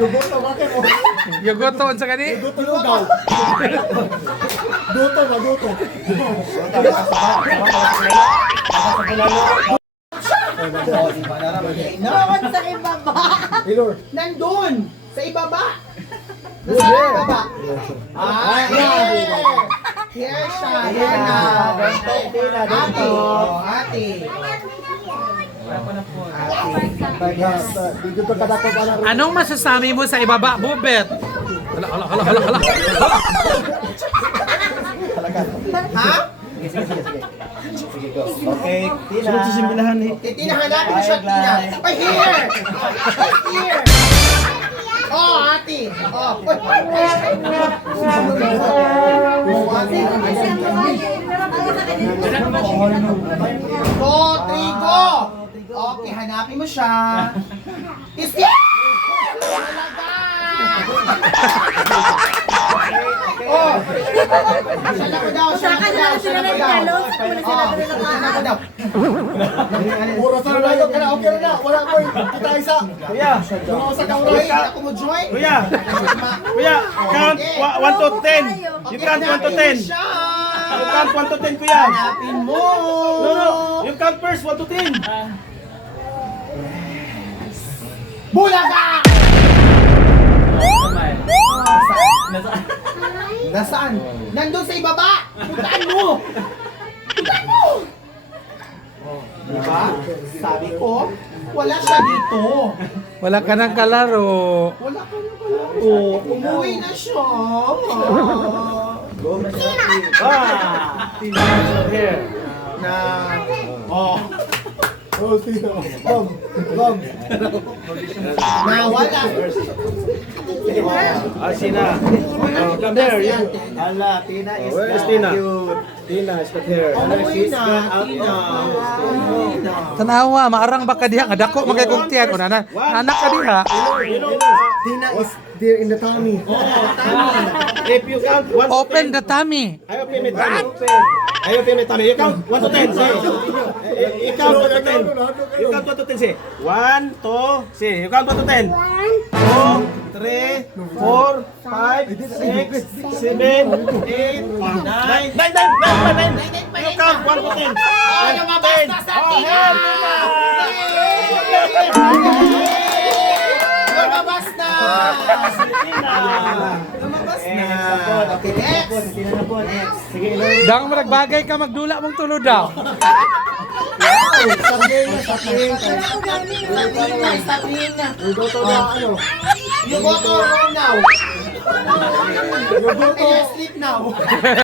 Yugoto, bakit mo? Yugoto, sa kani? Yugoto lugaw. Duto ba, duto? Bawat sa ibaba. Ilor. Nandun! Sa ibaba! Nasa ibaba! Ah, here! Here siya! Here na! Ate! Ate! Dito ka dako para. Anong masasabi mo sa ibaba, Bubet? Hala. Ha? Okay, Tina. Sunod sa simbilahan eh. Tina, hanapin mo siya, Tina! Ay, here! Here! Oh, ate! Oh, ate! Go, Trigo! Okay, hanapin mo siya. Is it? Oh! Siya na ko daw, siya na ko daw, siya na ko daw. Puro sa rayo ka na, okay na. Wala ko kita isa. Kuya, Sa Uy, ako mo join? kuya, count 1 to 10. You count 1 to 10. You count 1 to 10, kuya. Hanapin mo! No. You count first, 1 to 10. Bulaga! Nasaan? Nandun sa ibaba! Puntaan mo! Puntaan mo! Diba? Sabi ko, wala siya dito. Wala ka nang kalaro. Wala ka na pala. Oh, umuwi na siya. Here. Na, oh, Oh, Tina. Bam. nawala. Sina. Come there. You. Ala, Tina is Where's Tina? Tina is not here. Umuwi na, Tina. Tanawa, maarang baka diha nga dako magkakugtian o nana. Anak ka diha. Tina is there in the tummy. If you count 1 to 10. Open the tummy. I open my tummy. I open my tummy. You count 1 to 10. Say. You count 1 to 10. You count 1 to 10. Say. 1, 2, say. You count 1 to 10. 2, 3, 4, 5, 6, 7, 8, 9. 9. You count 1 to 10. Ano nga ba? Nasa Tina! Lumabas na! Lumabas na! Okay, next! Dang mo nagbagay ka magdula mong tulod daw. Sabrina! Yugoto na ano? You go to right now! You go to sleep now!